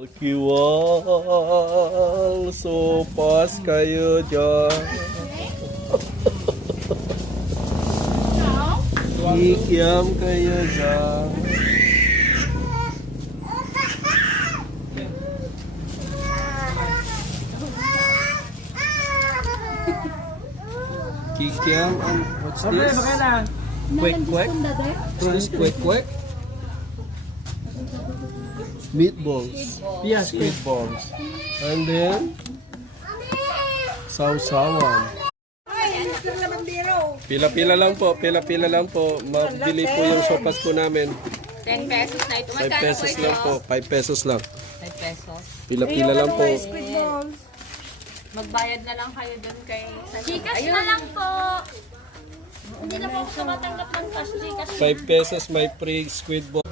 Kiwang, sopas kayo dyan. Kikiam kayo dyan. Kikiam, what's this? Quick, quick. This is quick, quick. Meatballs. Yes, Squid balls. And then, sausawan. Pila-pila lang po, pila-pila lang po. Mabili po yung sopas po namin. 10 pesos na ito. 5 pesos lang po, 5 pesos lang. 5 pesos. Pila-pila lang po. Magbayad na lang kayo doon kay... Gcash na lang po. Hindi na po ako tumatanggap ng cash. Gcash 5 pesos may free squid ball.